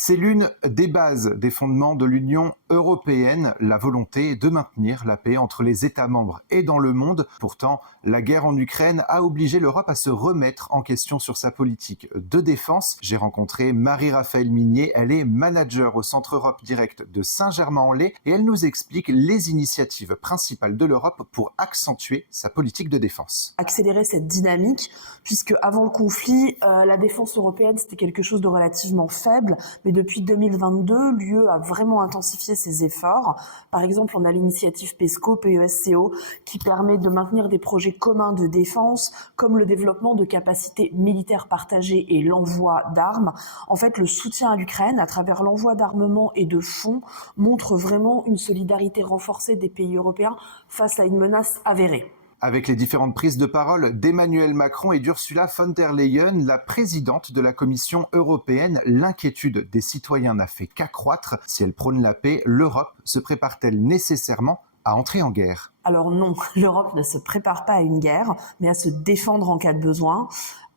C'est l'une des bases des fondements de l'Union européenne, la volonté de maintenir la paix entre les États membres et dans le monde. Pourtant, la guerre en Ukraine a obligé l'Europe à se remettre en question sur sa politique de défense. J'ai rencontré Marie-Raphaëlle Minier, elle est manager au Centre Europe Direct de Saint-Germain-en-Laye et elle nous explique les initiatives principales de l'Europe pour accentuer sa politique de défense. Accélérer cette dynamique, puisque avant le conflit, la défense européenne c'était quelque chose de relativement faible, mais depuis 2022, l'UE a vraiment intensifié ses efforts. Par exemple, on a l'initiative PESCO, PESCO, qui permet de maintenir des projets communs de défense, comme le développement de capacités militaires partagées et l'envoi d'armes. En fait, le soutien à l'Ukraine, à travers l'envoi d'armement et de fonds, montre vraiment une solidarité renforcée des pays européens face à une menace avérée. Avec les différentes prises de parole d'Emmanuel Macron et d'Ursula von der Leyen, la présidente de la Commission européenne, l'inquiétude des citoyens n'a fait qu'accroître. Si elle prône la paix, l'Europe se prépare-t-elle nécessairement à entrer en guerre ? Alors non, l'Europe ne se prépare pas à une guerre, mais à se défendre en cas de besoin.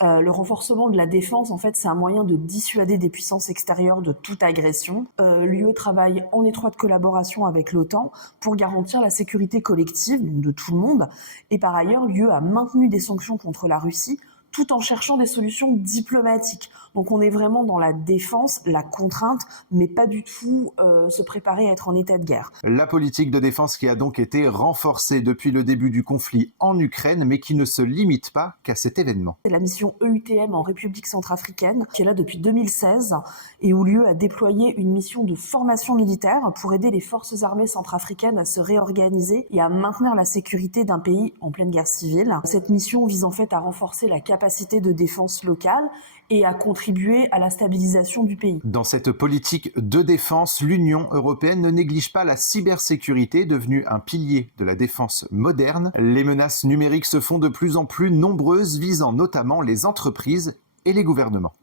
Le renforcement de la défense, en fait, c'est un moyen de dissuader des puissances extérieures de toute agression. L'UE travaille en étroite collaboration avec l'OTAN pour garantir la sécurité collective, donc de tout le monde. Et par ailleurs, l'UE a maintenu des sanctions contre la Russie, tout en cherchant des solutions diplomatiques. Donc on est vraiment dans la défense, la contrainte, mais pas du tout se préparer à être en état de guerre. La politique de défense qui a donc été renforcée depuis le début du conflit en Ukraine, mais qui ne se limite pas qu'à cet événement. C'est la mission EUTM en République centrafricaine, qui est là depuis 2016, et où l'UE a déployé une mission de formation militaire pour aider les forces armées centrafricaines à se réorganiser et à maintenir la sécurité d'un pays en pleine guerre civile. Cette mission vise en fait à renforcer la capacité de défense locale et à contribuer à la stabilisation du pays. Dans cette politique de défense, l'Union européenne ne néglige pas la cybersécurité, devenue un pilier de la défense moderne. Les menaces numériques se font de plus en plus nombreuses, visant notamment les entreprises et les gouvernements.